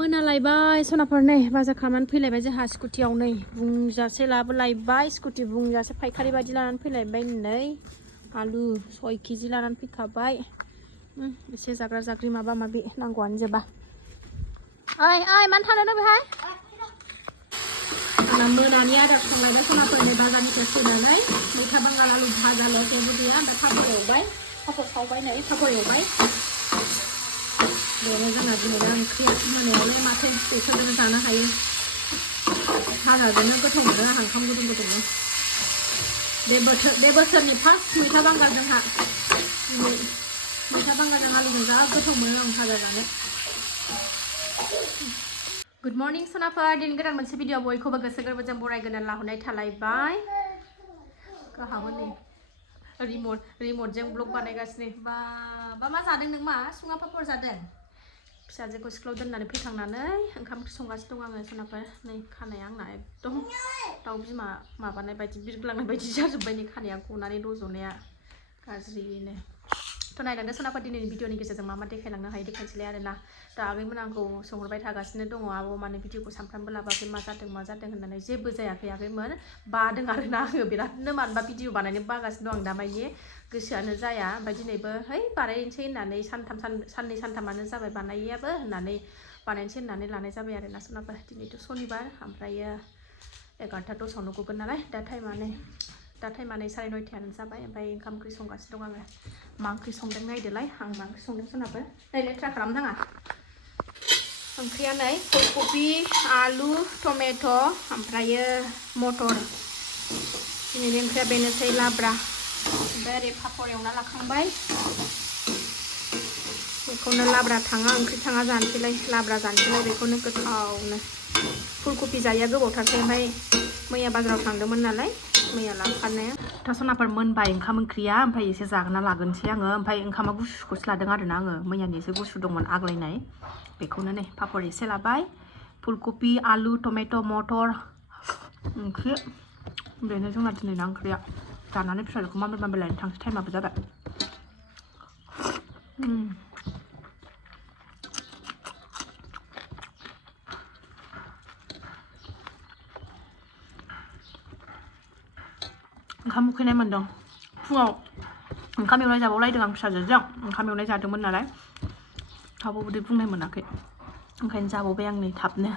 मोनालायबाय सनाफोर नै बाजार खालामनानै फैलायबाय जोंहा स्कुटियाव नै बुंजासे लाबोलायबाय स्कुटि बुंजासे फायखारि बायदि लानानै फैलायबाय नै आलु 6 केजि लानानै फैखाबाय एसे जाग्रा जाग्रि माबा माबि नांगौआनो जोबा ओइ मानो थानो नों बेहाय आंना मोनानि आदार संलायबाय सनाफोरनि बाजारनिफ्राय फैनानै मैथा बांगाल आलु भाजाल' जेबो गैया ओमफ्राय पापर एवबाय पापर सावबाय नै पापर एवबाय बेनो जोंना दिनै ओंख्रि मोनायावलाय माथो बेफोरजोंनो जानो हायो भाजाजोंनो गोथाव मोनो आंहा ओंखाम गुदुं गुदुंनो बे बोसोरनि फार्स्ट मैथा बांगाल जोंहा मैथा बांगालजों आलुजों जा गोथाव मोनो आं भाजा जानो गुड मर्निं सनाफोर दिन गोदान मोनसे भिडिअ बयखौबो गोसो गोरबोजों बरायगोनो लाहरनाय थालायबाय गाहाबो नै रिमटजों ब्लग बानायगासिनो बा मा जादों नों मा सुङा पापर जादों फिसाजोखौ स्कुलाव दोननानै फैखांनानै ओंखाम ओंख्रि संगासिनो दं आङो सनाफोर नै खानाया आंना एकदम दाउ बिमा माबानाय बायदि बिरग्लांनाय बायदि जाजोब्बाय नै खानाया गनानै रज'नाया गाज्रिनो थ' नायलांदो सनाफोर दिनैनि भिडिअनि गेजेरजों मा देखायलांनो हायो देखायनोसैलाय आरोना दा आगैमोन आंखौ सोंहरबाय थागासिनो दङ आब' मानो भिडिअखौ सानफ्रामबो लाबाखै मा जादों होननानै जेबो जायाखै आगैमोन बादों आरोना आङो बिरादनो मानोबा भिडिअ बानायनो बागासिनो दं आं दामानि गोसोआनो जाया ओमफ्राय दिनैबो है बानायनोसै होननानै साननै सानथामानो जाबाय बानायैयाबो होननानै बानायनोसै होननानै लानाय जाबाय आरोना सनाफोर दिनैथ' सनिबार ओमफ्रायो 11:10 गगोन नालाय दा टाइमा नै 9:30 जाबाय ओमफ्राय ओंखाम ओंख्रि संगासिनो दं आङो मा ओंख्रि संदों नायदोलाय आं मा ओंख्रि संदों सनाफोर नै लेथ्रा खालामनाङा ओंख्रिया नै फुलकबि आलु टमेट' ओमफ्रायो मटर दिनैनि ओंख्रिया बेनोसै लाब्रा ओमफ्राय ओरै पापर एवना लाखांबाय बेखौनो लाब्रा थाङा ओंख्रि थाङा जानोसैलाय लाब्रा जानोसैलाय बेखौनो गोथावनो फुलकबि जाया गोबावथारसै ओमफ्राय मैया बाजाराव थांदोंमोन नालाय मैया लांफानाया सनाफोर मोनबाय ओंखाम ओंख्रिया ओमफ्राय एसे जागोना लागोनसै आङो ओमफ्राय ओंखामा गुसुखौसो लादों आरोना आङो मैयानि एसे गुसु दंमोन आग्लायनाय बेखौनो नै पापर एसे लाबाय फुलकबि आलु टमेट' मटर ओंख्रि बेनो जोंना दिनैना ओंख्रिया जानानै फिसाजोखौ माबोरै लायनो थांसै टाइमाबो जाबाय ओंखाम उखैनाय मोन्दों फुङाव ओंखाम एवनाय जाबावलायदों आं फिसाजोजों ओंखाम एवनाय जादोंमोन नालाय थाबो उदै बुंनाय मोनाखै ओंखायनो जाबावबाय आं नै थाबनो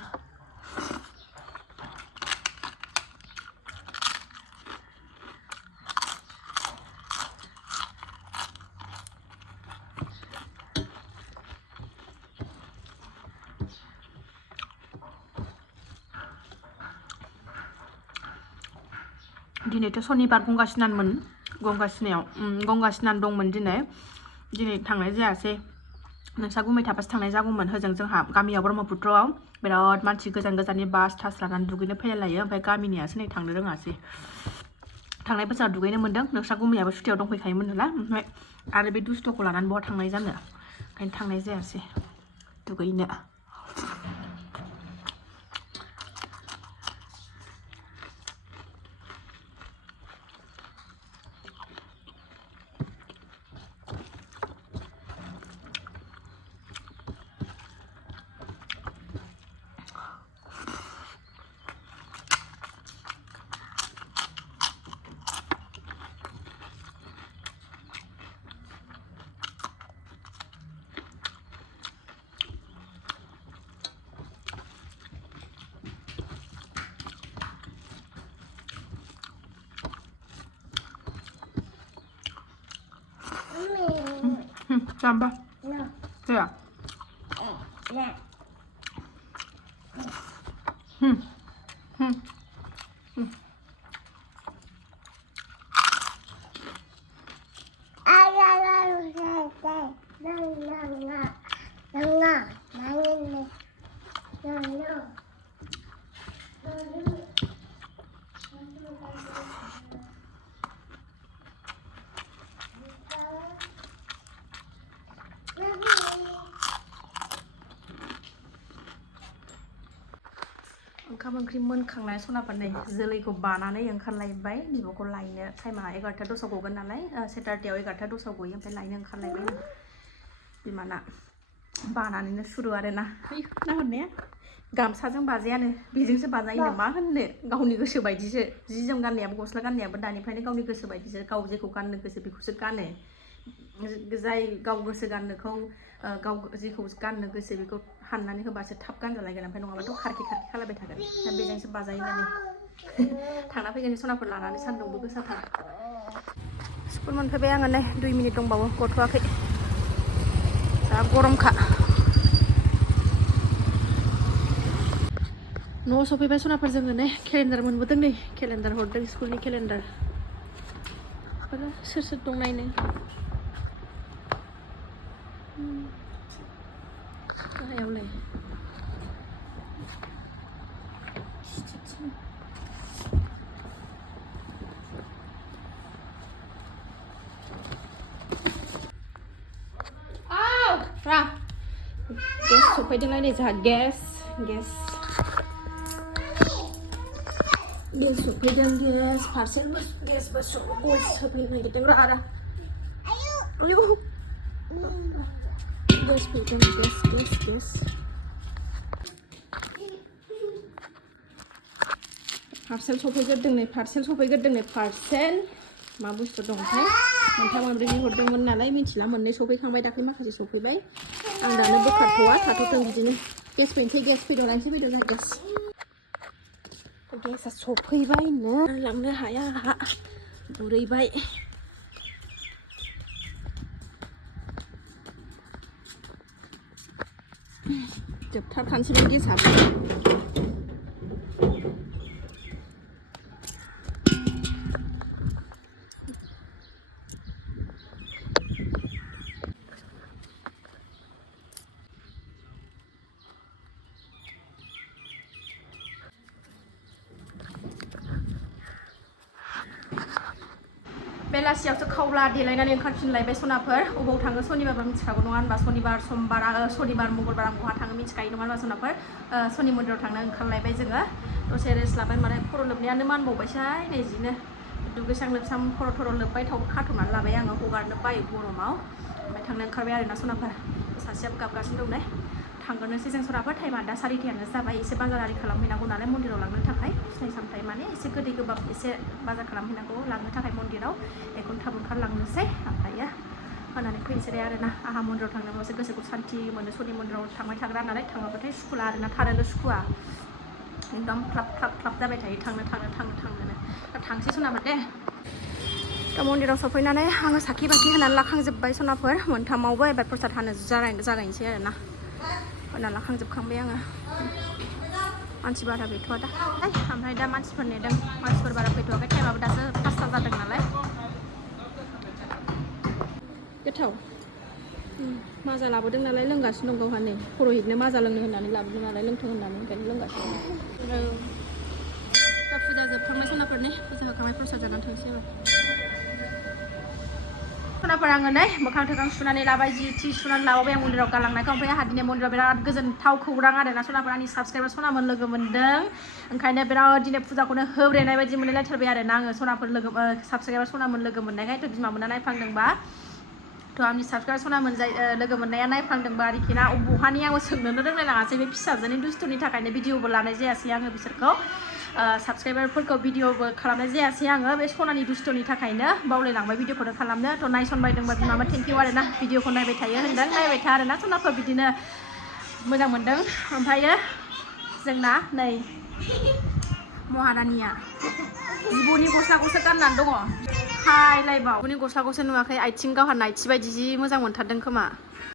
दिनैथ' सनिबार गंगासिनान दंमोन दिनै थांनाय जायासै नोंसा गुमै थाबासो थांनाय जागौमोन होजों जोंहा गामियाव ब्रह्मपुत्रआव बिराद मानसि गोजान गोजाननि बास थास लानानै दुगैनो फैलायो ओमफ्राय गामिनियासो नै थांनो रोङासै थांनाय बोसोराव दुगैनो मोन्दों नोंसा गुमैयाबो सुटियाव दंफैखायोमोन नालाय ओमफ्राय आरो बे दुस्थ'खौ लानानै बहा थांनाय जानो ओंखायनो थांनाय जायासै दुगैनो Samba? No. Yeah. Yeah. ओंखाम ओंख्रि मोनखांनाय सनाफोर नै जोलैखौ बानानै ओंखारलायबाय बिब'खौ लायनो टाइमा 11:10 गगोन नालाय सेटारडेआव 11:10 गयो ओमफ्राय लायनो ओंखारलायबाय बिमाना बानानैनो सुरु आरोना ना हरनाया गामसाजों बाजायानो बेजोंसो बाजायो मा होननो गावनि गोसो बायदिसो जि जोम गाननायाबो गस्ला गाननायाबो दानिफ्रायनो गावनि गोसो बायदिसो गाव जेखौ गाननो गोसो बेखौसो गानो जाय गाव गोसो गाननोखौ गाव जेखौ गाननो गोसो बेखौ हाननानै होबासो थाब गानजालायगोन ओमफ्राय नङाबाथ' खारखि खालामबाय थागोन दा बेजोंसो बाजायो नालाय थांना फैगोन सनाफोर लानानै सान्दुंबो गोसाथार स्कुल मोनफैबाय आङो नै 2 मिनिट दंबावो गथ'वाखै जा गरमखा न'आव सफैबाय सनाफोर जोङो नै केलेन्डार मोनबोदों नै केलेन्डार हरदों स्कुलनि केलेन्डार सोर सोर दं नायनो गाहायावलाय रा गेस सफैदोंलाय नै जोंहा गेस सफैदों गेस पार्सेलबो गेसबो सफैनो नागिरदों रा आयु गेस फैदों गेस पार्सेल सफैग्रोदों नै पार्सेल मा बुस्थु दंथाय मोनथाम मोनब्रै हरदोंमोन नालाय मिथिला मोननै सफैखांबाय दाख्लै माखासे सफैबाय आं दानो बोखारथ'वा थाथ'थों बिदिनो गेस फैदों लांसै फैदों जोंहा गेसआ सफैबायनो लांनो हाया आंहा बुरैबाय जोबथारखानोसैमोन गेसआ बेलासियावसो खावला देलायनानै ओंखारफिनलायबाय सनाफोर अबाव थाङो सनिबारबा मिथिखागौ नङा होनबा सनिबार मंगलबार आं बहा थाङो मिथिखायो नङा होनबा सनाफोर सनि मन्दिराव थांनो ओंखारलायबाय जोङो दसे रेस्ट लाबाय माने खर' लोबनायानो मानबावबायसोहाय नैजिनो दुगैस्रां लोबस्रां खर' लोब्बाय थाव खाथ'नानै लाबाय आङो हगारनो बायो गरमाव ओमफ्राय थांनो ओंखारबाय आरोना सनाफोर सासेयाबो गाबगासिनो दं ने थांगोननोसै जों सनाफोर टाइमा दा 4:30 जाबाय एसे बाजारारि खालामहैनांगौ नालाय मन्दिराव लांनो थाखाय फिथाइ सामथाइ माने एसे गोदै गोबाब एसे बाजार खालामहैनांगौ लांनो थाखाय मन्दिराव बेखौनो थाब ओंखारलांनोसै ओमफ्रायो होनानै फैनोसै आरोना आंहा मन्दिराव थांनोबासो गोसोखौ सान्थि मोनो सनि मन्दिराव थांबाय थाग्रा नालाय थाङाबाथाय सुखुला आरोना थानोनो सुखुवा एकदम ख्लाब जाबाय थायो थांनो थांसै सनाफोर दे दा मन्दिराव सफैनानै आङो साखि बाखि होनानै लाखांजोब्बाय सनाफोर मोनथामावबो एबार प्रसाद हानो जागायनोसै आरोना होना लाखांजोबखांबाय आङो मानसि बारा गैथ'वा दा ओमफ्राय दा मानसिफोर नेदों मानसिफोर बारा फैथ'वाखै टाइमाबो दासो 5ता जादों नालाय गोथाव माजा लाबोदों नालाय लोंगासिनो दं गावहा नै पुर'हितनो माजा लोंनो होननानै लाबोदों नालाय लोंथों होननानै ओंखायनो लोंगासिनो दा फुजा जोबखांबाय सनाफोरनि फुजा होखांबाय प्रसाद जानानै थांसै आरो सनाफोर आङो नै मोखां थोखां सुनानै लाबाय जि सुनानै लाबोबाय आं मन्दिराव गालांनायखौ ओमफ्राय आंहा दिनै मन्दिराव बिराद गोजोनथाव खौरां आरोना सनाफोर आंनि साबसक्राइबार सनामोन लोगो मोन्दों ओंखायनो बिराद दिनै फुजाखौनो होब्रेनाय बायदि मोनलायलायथारबाय आरोना आङो सनाफोर साबसक्राइबार सनामोन लोगो मोननायखाय थ' बिमा मोना नायफ्लांदोंबा थ' आंनि साबसक्राइबार सनामोन लोगो मोननाया नायफ्लांदोंबा आरोखि ना बहानि आङो सोंनोनो रोंलायलाङासै बे फिसाजोनि दुस्थुनि थाखायनो भिडिअबो लानाय जायासै आङो बिसोरखौ साबसक्राइबारफोरखौ भिडिअबो खालामनाय जायासै आङो बे सनानि दुस्थुनि थाखायनो बावलायलांबाय भिडिअखौनो खालामनो थ' नायसनबायदोंबा बिमाबा थेंकिउ आरोना भिडिअखौ नायबाय थायो होनदों नायबाय था आरोना सनाफोर बिदिनो मोजां मोनदों ओमफ्रायो जोंना नै महारानिया जिबौनि गस्लाखौसो गाननानै दङ हाय लाइभआव जिबौनि गस्लाखौसो नुवाखै आथिं गावहा नायथि बायदि जि मोजां मोनथारदों खोमा